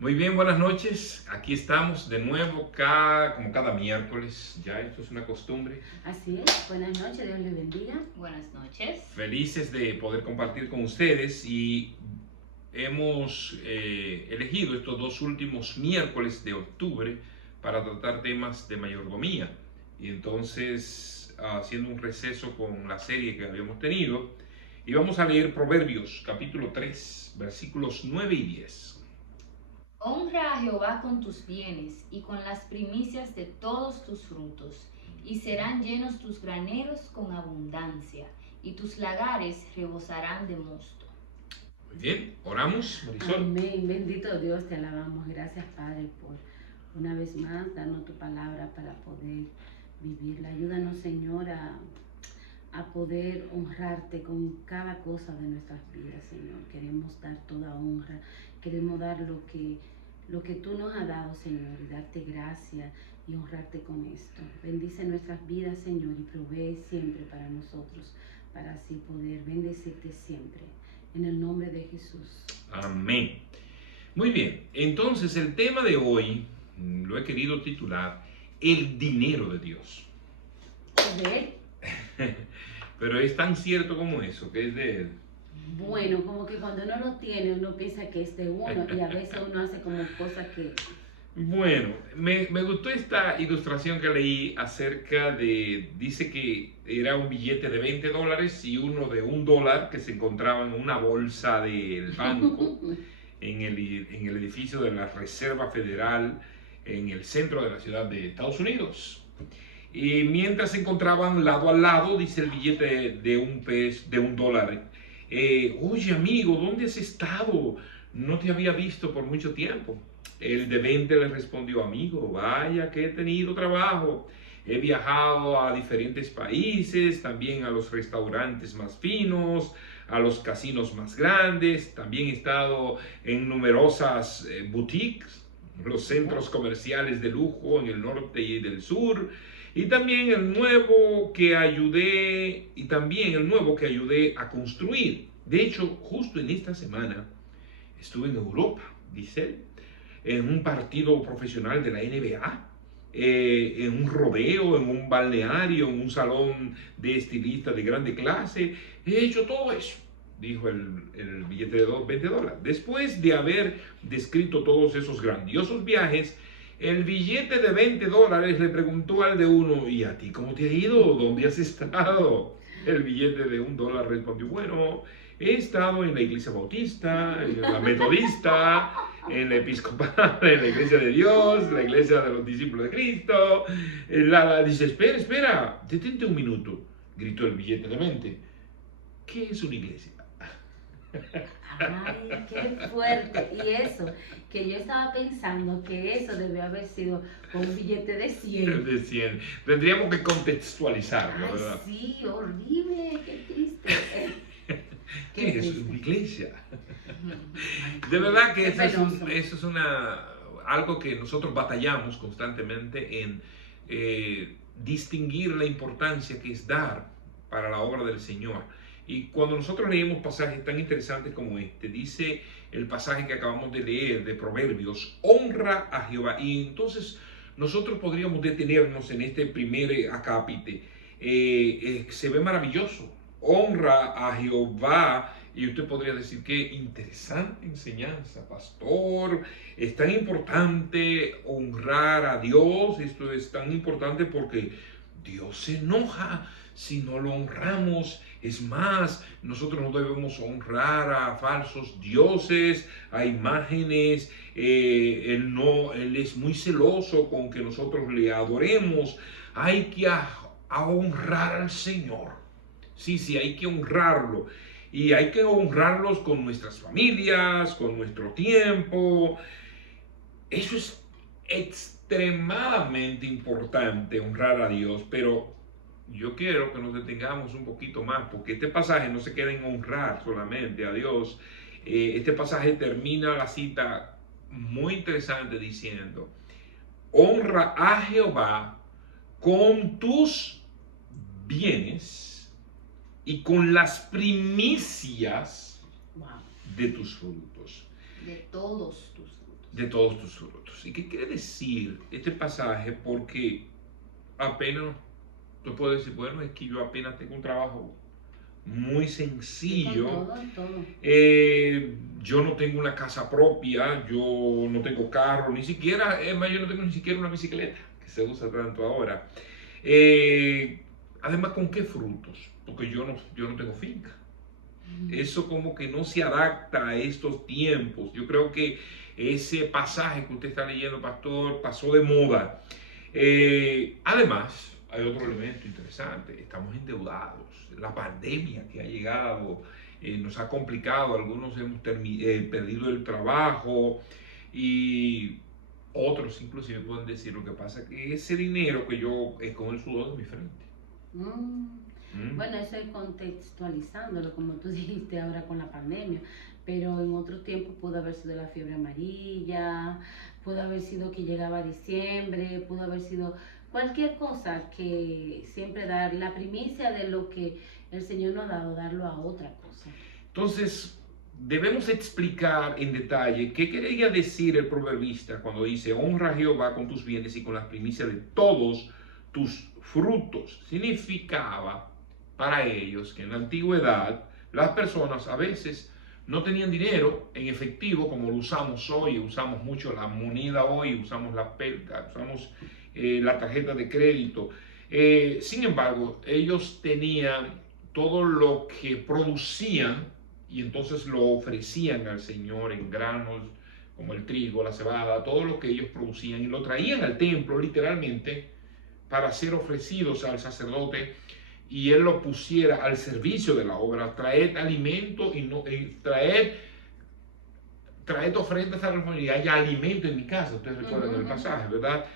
Muy bien, buenas noches. Aquí estamos de nuevo, como cada miércoles. Ya esto es una costumbre. Así es, buenas noches, Dios les bendiga. Buenas noches. Felices de poder compartir con ustedes y hemos elegido estos dos últimos miércoles de octubre para tratar temas de mayordomía. Y entonces, haciendo un receso con la serie que habíamos tenido, y vamos a leer Proverbios capítulo 3, versículos 9 y 10. Honra a Jehová con tus bienes y con las primicias de todos tus frutos, y serán llenos tus graneros con abundancia, y tus lagares rebosarán de mosto. Muy bien, oramos, Marisol. Amén, bendito Dios, te alabamos. Gracias, Padre, por una vez más darnos tu palabra para poder vivirla. Ayúdanos, Señor, a poder honrarte con cada cosa de nuestras vidas, Señor. Queremos dar toda honra, queremos dar lo que tú nos has dado, Señor, y darte gracias y honrarte con esto. Bendice nuestras vidas, Señor, y provee siempre para nosotros, para así poder bendecirte siempre. En el nombre de Jesús. Amén. Muy bien, entonces el tema de hoy lo he querido titular El dinero de Dios. ¿Es de Él? Pero es tan cierto como eso, que es de Él. Bueno, como que cuando uno lo tiene, uno piensa que es de uno y a veces uno hace como cosas que... Bueno, me gustó esta ilustración que leí acerca de, dice que era un billete de $20 y uno de $1 que se encontraba en una bolsa del banco en el edificio de la Reserva Federal en el centro de la ciudad de Estados Unidos. Y mientras se encontraban lado a lado, dice el billete de $1, oye amigo, ¿dónde has estado? No te había visto por mucho tiempo. El de 20 le respondió, amigo, vaya que he tenido trabajo. He viajado a diferentes países, también a los restaurantes más finos, a los casinos más grandes, también he estado en numerosas boutiques, los centros comerciales de lujo en el norte y del sur, y también el nuevo que ayudé a construir. De hecho, justo en esta semana estuve en Europa, dice él, en un partido profesional de la NBA, en un rodeo, en un balneario, en un salón de estilistas de grande clase. He hecho todo eso, dijo el billete de $20. Después de haber descrito todos esos grandiosos viajes, el billete de $20 le preguntó al de uno, ¿y a ti cómo te ha ido? ¿Dónde has estado? El billete de $1 respondió, bueno, he estado en la iglesia bautista, en la metodista, en la episcopal, en la iglesia de Dios, la iglesia de los discípulos de Cristo. Dice, espera, detente un minuto, gritó el billete de 20. ¿Qué es una iglesia? Ay, qué fuerte. Y eso, que yo estaba pensando que eso debió haber sido con un billete de 100. De 100. Tendríamos que contextualizarlo, Ay, ¿verdad? sí, horrible, qué triste. ¿Qué es una iglesia? De verdad que eso es algo que nosotros batallamos constantemente en distinguir la importancia que es dar para la obra del Señor. Y cuando nosotros leemos pasajes tan interesantes como este, dice el pasaje que acabamos de leer de Proverbios, honra a Jehová. Y entonces nosotros podríamos detenernos en este primer acápite. Se ve maravilloso. Honra a Jehová. Y usted podría decir, qué interesante enseñanza, pastor. Es tan importante honrar a Dios. Esto es tan importante porque Dios se enoja si no lo honramos. Es más, nosotros no debemos honrar a falsos dioses, a imágenes. Él es muy celoso con que nosotros le adoremos. Hay que honrar al Señor. Sí, hay que honrarlo. Y hay que honrarlos con nuestras familias, con nuestro tiempo. Eso es extremadamente importante, honrar a Dios, pero yo quiero que nos detengamos un poquito más, porque este pasaje no se queda en honrar solamente a Dios. Este pasaje termina la cita muy interesante diciendo, honra a Jehová con tus bienes y con las primicias de tus frutos. De todos tus frutos. De todos tus frutos. ¿Y qué quiere decir este pasaje? Porque apenas, tú puedes decir, bueno, es que yo apenas tengo un trabajo muy sencillo. Todo. Yo no tengo una casa propia, yo no tengo carro, ni siquiera, es más, yo no tengo ni siquiera una bicicleta, que se usa tanto ahora. Además, ¿con qué frutos? Porque yo no tengo finca. Eso como que no se adapta a estos tiempos. Yo creo que ese pasaje que usted está leyendo, pastor, pasó de moda. Además, hay otro elemento interesante. Estamos endeudados. La pandemia que ha llegado nos ha complicado. Algunos hemos perdido el trabajo y otros inclusive pueden decir lo que pasa que ese dinero que yo es con el sudor de mi frente. Bueno, eso es contextualizándolo, como tú dijiste ahora con la pandemia, pero en otros tiempos pudo haber sido la fiebre amarilla, pudo haber sido que llegaba diciembre, pudo haber sido cualquier cosa que siempre dar la primicia de lo que el Señor nos ha dado, darlo a otra cosa. Entonces, debemos explicar en detalle qué quería decir el proverbista cuando dice, honra a Jehová con tus bienes y con las primicias de todos tus frutos. Significaba para ellos que en la antigüedad las personas a veces no tenían dinero en efectivo como lo usamos hoy, usamos mucho la moneda hoy, usamos la tarjeta de crédito. Sin embargo, ellos tenían todo lo que producían y entonces lo ofrecían al Señor en granos como el trigo, la cebada, todo lo que ellos producían y lo traían al templo literalmente para ser ofrecidos al sacerdote y él lo pusiera al servicio de la obra. Traed alimento y no traed ofrendas a la y haya alimento en mi casa. Ustedes recuerdan el pasaje, ¿verdad?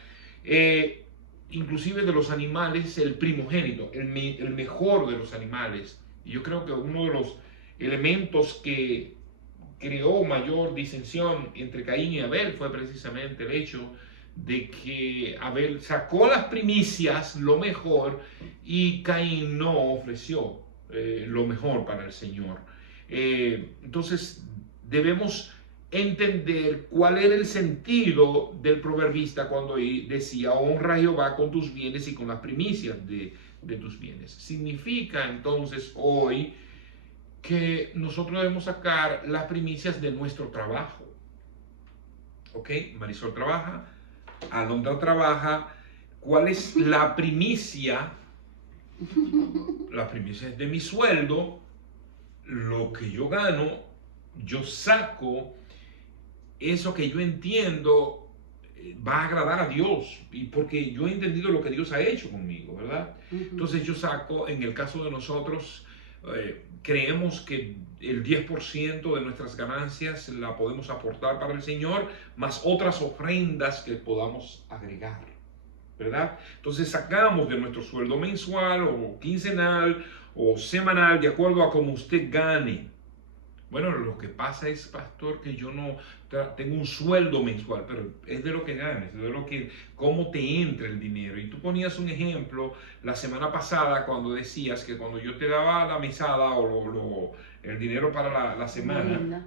Inclusive de los animales, el primogénito, el mejor de los animales. Y yo creo que uno de los elementos que creó mayor disensión entre Caín y Abel fue precisamente el hecho de que Abel sacó las primicias, lo mejor, y Caín no ofreció lo mejor para el Señor. Entonces debemos entender cuál era el sentido del proverbista cuando decía, honra a Jehová con tus bienes y con las primicias de tus bienes. Significa entonces hoy que nosotros debemos sacar las primicias de nuestro trabajo. ¿Ok? Marisol trabaja, Alondra trabaja. ¿Cuál es la primicia? La primicia es de mi sueldo, lo que yo gano, yo saco eso que yo entiendo va a agradar a Dios, y porque yo he entendido lo que Dios ha hecho conmigo, ¿verdad? Entonces yo saco, en el caso de nosotros, creemos que el 10% de nuestras ganancias la podemos aportar para el Señor, más otras ofrendas que podamos agregar, ¿verdad? Entonces sacamos de nuestro sueldo mensual o quincenal o semanal, de acuerdo a como usted gane. Bueno, lo que pasa es, pastor, que yo no tengo un sueldo mensual, pero es de lo que ganes, es de lo que, cómo te entra el dinero. Y tú ponías un ejemplo la semana pasada cuando decías que cuando yo te daba la mesada o el dinero para la semana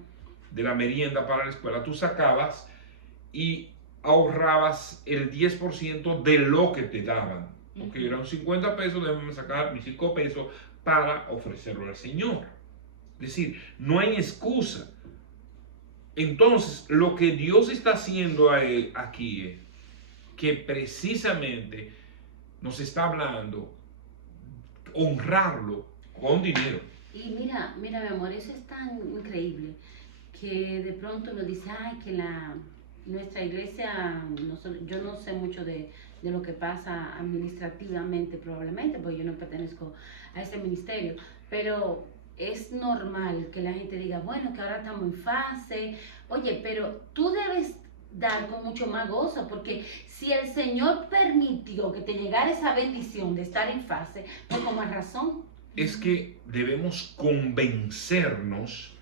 de la merienda para la escuela, tú sacabas y ahorrabas el 10% de lo que te daban. Porque eran 50 pesos, debemos sacar mis 5 pesos para ofrecerlo al Señor. Es decir, no hay excusa. Entonces, lo que Dios está haciendo aquí es que precisamente nos está hablando honrarlo con dinero. Y mira, mi amor, eso es tan increíble que de pronto nos dice, ay, que nuestra iglesia, yo no sé mucho de lo que pasa administrativamente probablemente, porque yo no pertenezco a ese ministerio, pero es normal que la gente diga, bueno, que ahora estamos en fase. Oye, pero tú debes dar con mucho más gozo, porque si el Señor permitió que te llegara esa bendición de estar en fase, pues con más razón. Es que debemos convencernos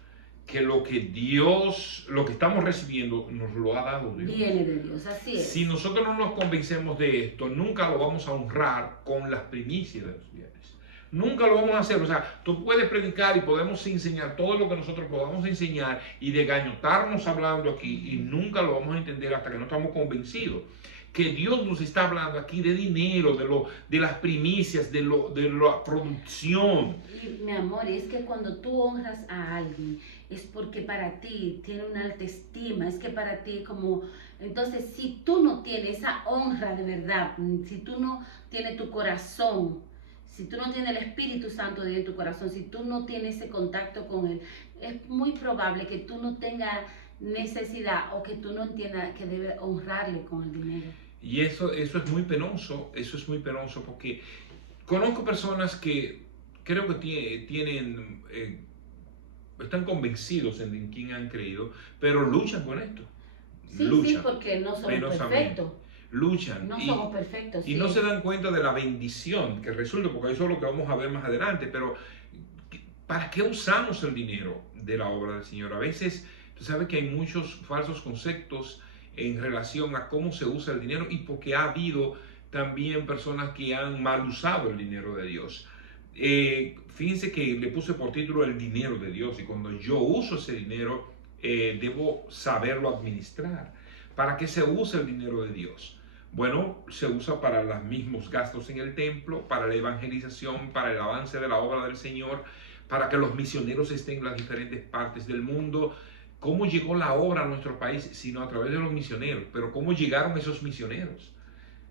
que lo que estamos recibiendo, nos lo ha dado Dios. Viene de Dios, así es. Si nosotros no nos convencemos de esto, nunca lo vamos a honrar con las primicias de los bienes. Nunca lo vamos a hacer. O sea, tú puedes predicar y podemos enseñar todo lo que nosotros podamos enseñar y desgañotarnos hablando aquí y nunca lo vamos a entender hasta que no estamos convencidos que Dios nos está hablando aquí de dinero, de las primicias, de la producción. Y, mi amor, es que cuando tú honras a alguien, es porque para ti tiene una alta estima, es que para ti como... Entonces, si tú no tienes esa honra de verdad, si tú no tienes tu corazón, si tú no tienes el Espíritu Santo de en tu corazón, si tú no tienes ese contacto con Él, es muy probable que tú no tengas necesidad o que tú no entiendas que debes honrarle con el dinero. Y eso es muy penoso, porque conozco personas que creo que están convencidos en quién han creído, pero luchan con esto. Sí, luchan, sí, porque no somos penosamente. perfectos. Luchan. No somos perfectos. Y sí. no se dan cuenta de la bendición que resulta, porque eso es lo que vamos a ver más adelante, pero ¿para qué usamos el dinero de la obra del Señor? A veces, tú sabes que hay muchos falsos conceptos en relación a cómo se usa el dinero y porque ha habido también personas que han mal usado el dinero de Dios. Fíjense que le puse por título el dinero de Dios y cuando yo uso ese dinero debo saberlo administrar. ¿Para qué se usa el dinero de Dios? Bueno, se usa para los mismos gastos en el templo, para la evangelización, para el avance de la obra del Señor, para que los misioneros estén en las diferentes partes del mundo. ¿Cómo llegó la obra a nuestro país? Sino a través de los misioneros. Pero ¿cómo llegaron esos misioneros?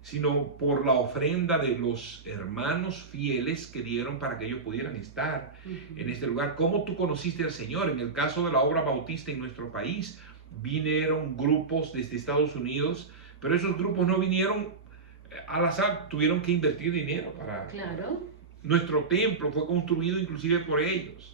Sino por la ofrenda de los hermanos fieles que dieron para que ellos pudieran estar en este lugar. ¿Cómo tú conociste al Señor? En el caso de la obra bautista en nuestro país, vinieron grupos desde Estados Unidos, pero esos grupos no vinieron al azar, tuvieron que invertir dinero para... Claro. Nuestro templo fue construido inclusive por ellos.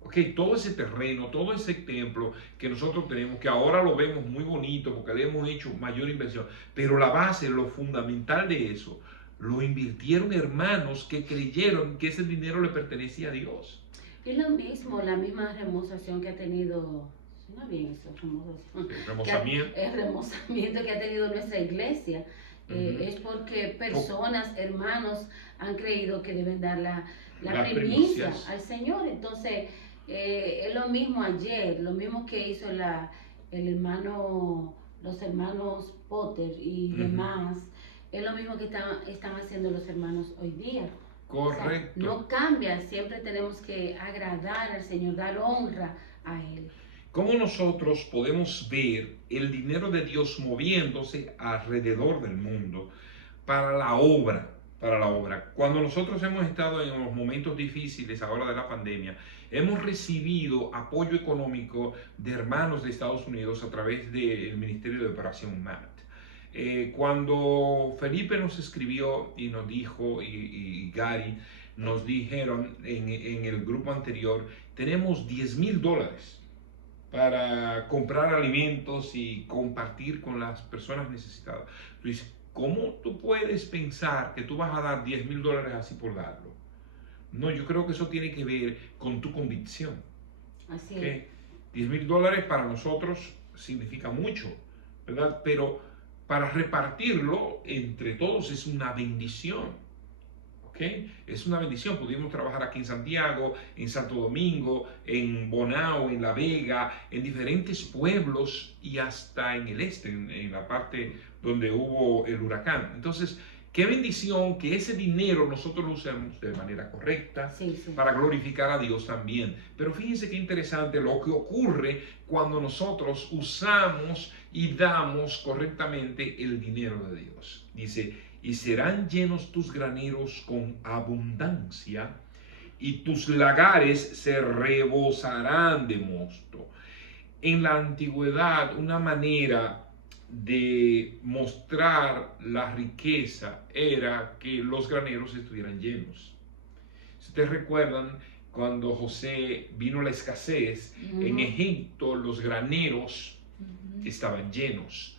Ok, todo ese terreno, todo ese templo que nosotros tenemos, que ahora lo vemos muy bonito porque le hemos hecho mayor inversión, pero la base, lo fundamental de eso, lo invirtieron hermanos que creyeron que ese dinero le pertenecía a Dios. Es lo mismo, la misma remozación que ha tenido, suena bien eso, remozación. El remozamiento. El remozamiento que ha tenido nuestra iglesia. Es porque personas, hermanos, han creído que deben dar la primicia al Señor. Entonces, es lo mismo ayer, lo mismo que hizo los hermanos Potter y demás, es lo mismo que están haciendo los hermanos hoy día. Correcto. O sea, no cambia, siempre tenemos que agradar al Señor, dar honra a Él. ¿Cómo nosotros podemos ver el dinero de Dios moviéndose alrededor del mundo para la obra? Cuando nosotros hemos estado en los momentos difíciles ahora de la pandemia, hemos recibido apoyo económico de hermanos de Estados Unidos a través del Ministerio de Operación MAT. Cuando Felipe nos escribió y nos dijo, y Gary nos dijeron en el grupo anterior, tenemos $10,000 para comprar alimentos y compartir con las personas necesitadas. Tú dices, ¿cómo tú puedes pensar que tú vas a dar $10,000 así por darlo? No, yo creo que eso tiene que ver con tu convicción. Así es. $10,000 para nosotros significa mucho, ¿verdad? Pero para repartirlo entre todos es una bendición. ¿Okay? Es una bendición. Pudimos trabajar aquí en Santiago, en Santo Domingo, en Bonao, en La Vega, en diferentes pueblos y hasta en el este, en la parte donde hubo el huracán. Entonces, qué bendición que ese dinero nosotros lo usemos de manera correcta, para glorificar a Dios también. Pero fíjense qué interesante lo que ocurre cuando nosotros usamos y damos correctamente el dinero de Dios. Dice, y serán llenos tus graneros con abundancia, y tus lagares se rebosarán de mosto. En la antigüedad, una manera de mostrar la riqueza era que los graneros estuvieran llenos. Si ustedes recuerdan, cuando José vino la escasez, en Egipto los graneros estaban llenos.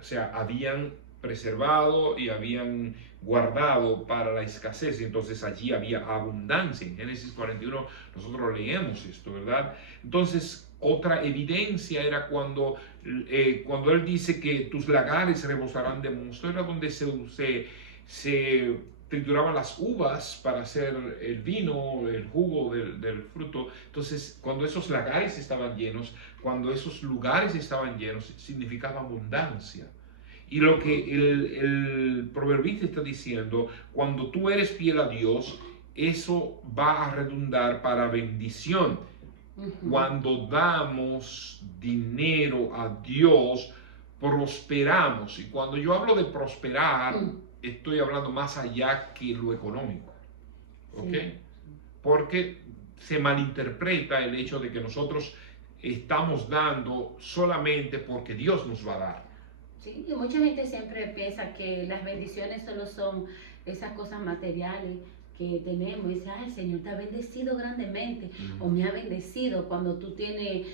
O sea, habían preservado y habían guardado para la escasez, entonces allí había abundancia. En Génesis 41 nosotros leemos esto, ¿verdad? Entonces, otra evidencia era cuando él dice que tus lagares rebosarán de mosto, era donde se trituraban las uvas para hacer el vino, el jugo del fruto. Entonces, cuando esos lagares estaban llenos, cuando esos lugares estaban llenos, significaba abundancia. Y lo que el proverbista está diciendo, cuando tú eres fiel a Dios, eso va a redundar para bendición. Cuando damos dinero a Dios, prosperamos. Y cuando yo hablo de prosperar, estoy hablando más allá que lo económico. ¿Ok? Sí. Porque se malinterpreta el hecho de que nosotros estamos dando solamente porque Dios nos va a dar. Sí, y mucha gente siempre piensa que las bendiciones solo son esas cosas materiales que tenemos. Y dice, ay, el Señor te ha bendecido grandemente, o me ha bendecido cuando tú tienes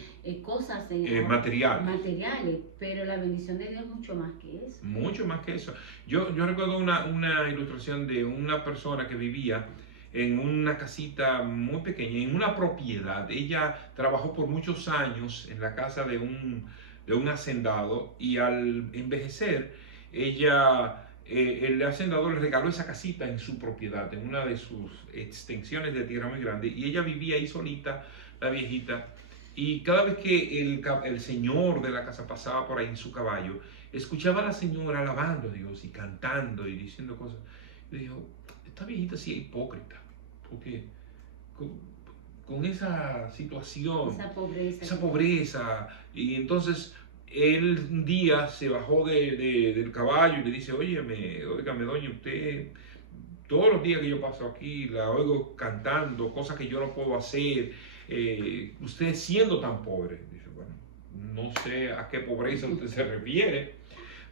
cosas materiales, pero la bendición de Dios es mucho más que eso. Mucho más que eso. Yo recuerdo una ilustración de una persona que vivía en una casita muy pequeña, en una propiedad. Ella trabajó por muchos años en la casa de un hacendado, y al envejecer, el hacendado le regaló esa casita en su propiedad, en una de sus extensiones de tierra muy grande, y ella vivía ahí solita, la viejita, y cada vez que el señor de la casa pasaba por ahí en su caballo, escuchaba a la señora alabando a Dios y cantando y diciendo cosas. Y dijo, esta viejita sí es hipócrita, porque con esa situación, esa pobreza, y entonces él un día se bajó del caballo y le dice, óigame, doña, usted, todos los días que yo paso aquí, la oigo cantando, cosas que yo no puedo hacer, usted siendo tan pobre. Dice, bueno, no sé a qué pobreza usted se refiere,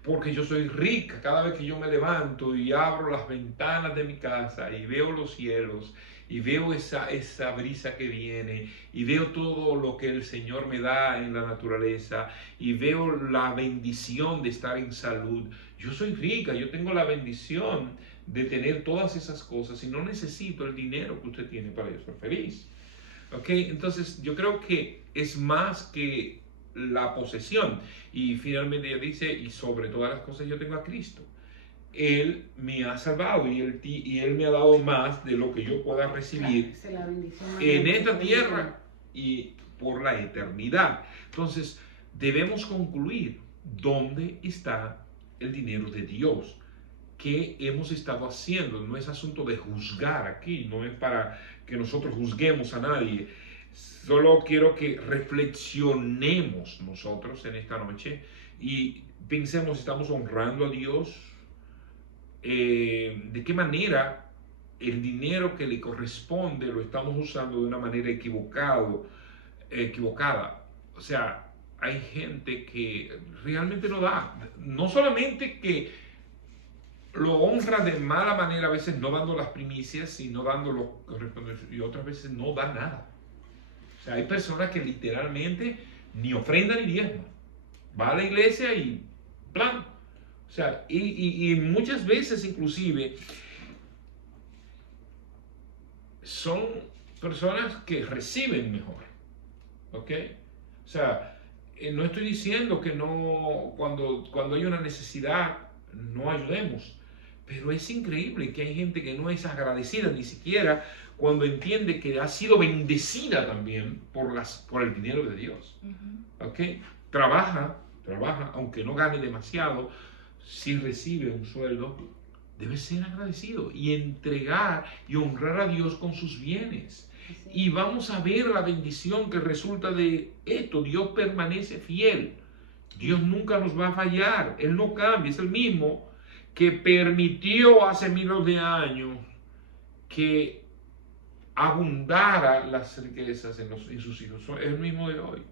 porque yo soy rica. Cada vez que yo me levanto y abro las ventanas de mi casa y veo los cielos, y veo esa brisa que viene, y veo todo lo que el Señor me da en la naturaleza, y veo la bendición de estar en salud. Yo soy rica, yo tengo la bendición de tener todas esas cosas, y no necesito el dinero que usted tiene para yo ser feliz. ¿Ok? Entonces, yo creo que es más que la posesión. Y finalmente ella dice, y sobre todas las cosas yo tengo a Cristo. Él me ha salvado, y él me ha dado más de lo que yo pueda recibir en esta tierra y por la eternidad. Entonces, debemos concluir dónde está el dinero de Dios. ¿Qué hemos estado haciendo? No es asunto de juzgar aquí, no es para que nosotros juzguemos a nadie. Solo quiero que reflexionemos nosotros en esta noche y pensemos, ¿estamos honrando a Dios? ¿De qué manera el dinero que le corresponde lo estamos usando de una manera equivocada? O sea, hay gente que realmente no da. No solamente que lo honra de mala manera, a veces no dando las primicias, sino dando lo que corresponde, y otras veces no da nada. O sea, hay personas que literalmente ni ofrendan ni diezman. Va a la iglesia y plan. O sea, y muchas veces inclusive son personas que reciben mejor. ¿Ok? O sea, no estoy diciendo que no, cuando hay una necesidad, no ayudemos. Pero es increíble que hay gente que no es agradecida ni siquiera cuando entiende que ha sido bendecida también por el dinero de Dios. ¿Ok? Trabaja, aunque no gane demasiado, si recibe un sueldo, debe ser agradecido y entregar y honrar a Dios con sus bienes. Y vamos a ver la bendición que resulta de esto. Dios permanece fiel. Dios nunca nos va a fallar. Él no cambia. Es el mismo que permitió hace miles de años que abundara las riquezas en sus hijos. Es el mismo de hoy.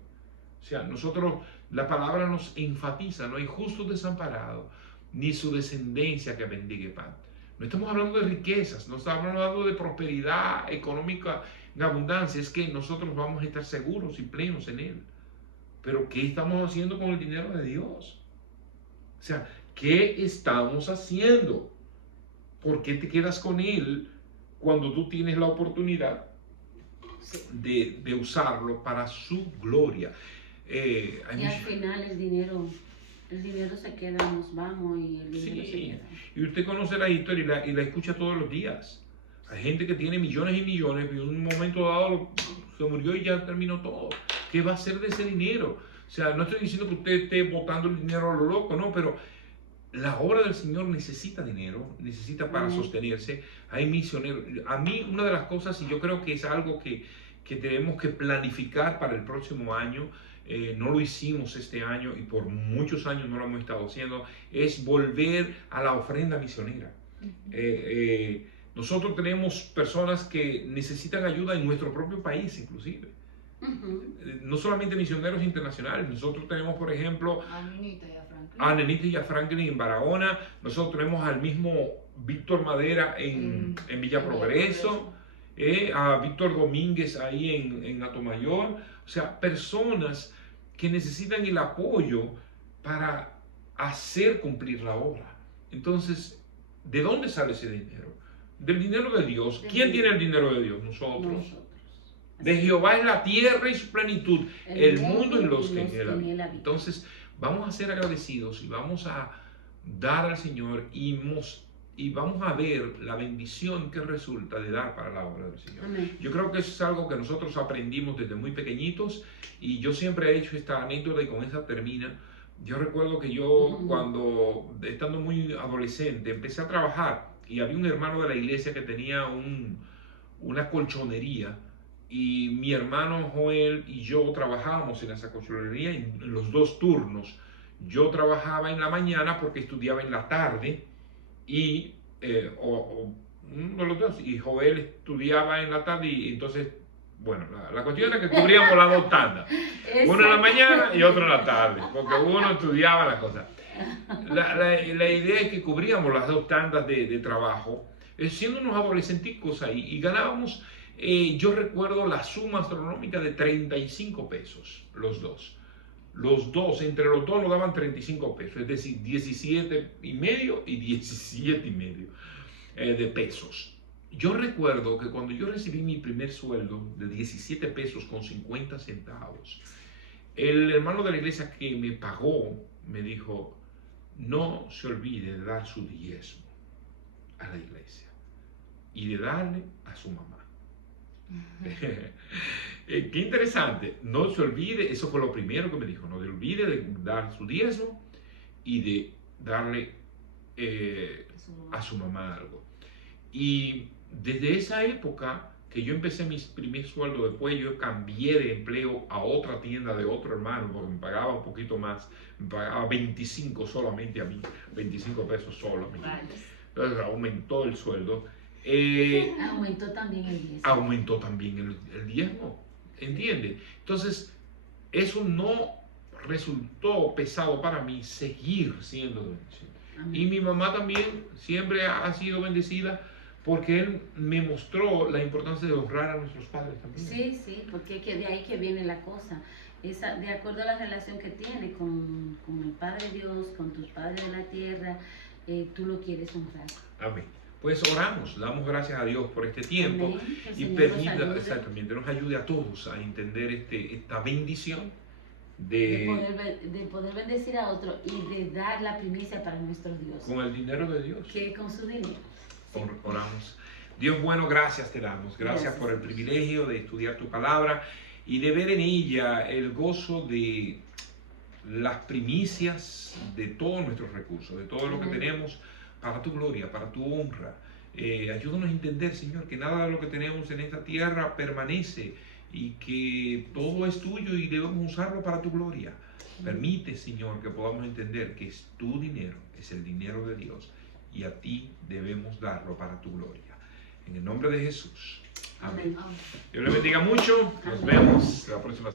O sea, nosotros, la palabra nos enfatiza, no hay justo desamparado, ni su descendencia que bendiga pan. No estamos hablando de riquezas, no estamos hablando de prosperidad económica en abundancia, es que nosotros vamos a estar seguros y plenos en Él. Pero ¿qué estamos haciendo con el dinero de Dios? O sea, ¿qué estamos haciendo? ¿Por qué te quedas con Él cuando tú tienes la oportunidad de usarlo para su gloria? Y al final el dinero El dinero se queda, nos vamos y el dinero se Sí, queda. y usted conoce la historia y la escucha todos los días. Hay gente que tiene millones y millones y en un momento dado se murió y ya terminó todo. ¿Qué va a hacer de ese dinero? O sea, no estoy diciendo que usted esté botando el dinero a lo loco, no, pero la obra del Señor necesita dinero, necesita para sostenerse. Hay misioneros. A mí una de las cosas, y yo creo que es algo que tenemos que planificar para el próximo año, no lo hicimos este año y por muchos años no lo hemos estado haciendo, es volver a la ofrenda misionera. Nosotros tenemos personas que necesitan ayuda en nuestro propio país, inclusive. No solamente misioneros internacionales. Nosotros tenemos, por ejemplo, a Nenita y a Franklin en Barahona. Nosotros tenemos al mismo Víctor Madera en Villa Progreso. A Víctor Domínguez ahí en Atomayor. O sea, personas que necesitan el apoyo para hacer cumplir la obra. Entonces, ¿de dónde sale ese dinero? Del dinero de Dios. ¿Quién tiene el dinero de Dios? Nosotros. De Jehová es la tierra y su plenitud, el mundo y los que en él habitan. Entonces, vamos a ser agradecidos y vamos a dar al Señor y vamos a ver la bendición que resulta de dar para la obra del Señor. Amén. Yo creo que eso es algo que nosotros aprendimos desde muy pequeñitos y yo siempre he hecho esta anécdota y con esa termina. Yo recuerdo que yo cuando, estando muy adolescente, empecé a trabajar y había un hermano de la iglesia que tenía una colchonería y mi hermano Joel y yo trabajábamos en esa colchonería en los dos turnos. Yo trabajaba en la mañana porque estudiaba en la tarde y Joel estudiaba en la tarde y entonces, bueno, la cuestión era que cubríamos las dos tandas, uno en la mañana y otro en la tarde, porque uno estudiaba la cosa. La idea es que cubríamos las dos tandas de trabajo, siendo unos adolescenticos ahí, y ganábamos, yo recuerdo la suma astronómica de 35 pesos, los dos. Entre los dos nos daban 35 pesos, es decir, 17,5 y 17,5 de pesos. Yo recuerdo que cuando yo recibí mi primer sueldo de 17 pesos con 50 centavos, el hermano de la iglesia que me pagó me dijo, no se olvide de dar su diezmo a la iglesia y de darle a su mamá. Qué interesante, no se olvide, eso fue lo primero que me dijo, no se olvide de dar su diezmo y de darle a su mamá algo. Y desde esa época que yo empecé mi primer sueldo, después yo cambié de empleo a otra tienda de otro hermano porque me pagaba un poquito más, me pagaba 25 solamente a mí, 25 pesos solo a mí. Entonces aumentó el sueldo. Aumentó también el diezmo. Aumentó también el diezmo, ¿entiende? Entonces, eso no resultó pesado para mí seguir siendo bendecido. Y mi mamá también siempre ha sido bendecida porque él me mostró la importancia de honrar a nuestros padres también. Sí, sí, porque de ahí que viene la cosa. De acuerdo a la relación que tiene con el Padre Dios, con tus padres de la tierra, tú lo quieres honrar. Amén. Pues oramos, damos gracias a Dios por este tiempo y permita exactamente nos ayude a todos a entender esta bendición de poder bendecir a otro y de dar la primicia para nuestro Dios. Con el dinero de Dios. Que con su dinero. Sí. Oramos. Dios bueno, gracias te damos. Gracias por el privilegio de estudiar tu palabra y de ver en ella el gozo de las primicias de todos nuestros recursos, de todo lo que tenemos para tu gloria, para tu honra. Ayúdanos a entender, Señor, que nada de lo que tenemos en esta tierra permanece y que todo es tuyo y debemos usarlo para tu gloria. Permite, Señor, que podamos entender que es tu dinero, es el dinero de Dios y a ti debemos darlo para tu gloria. En el nombre de Jesús. Amén. Dios le bendiga mucho. Nos vemos la próxima semana.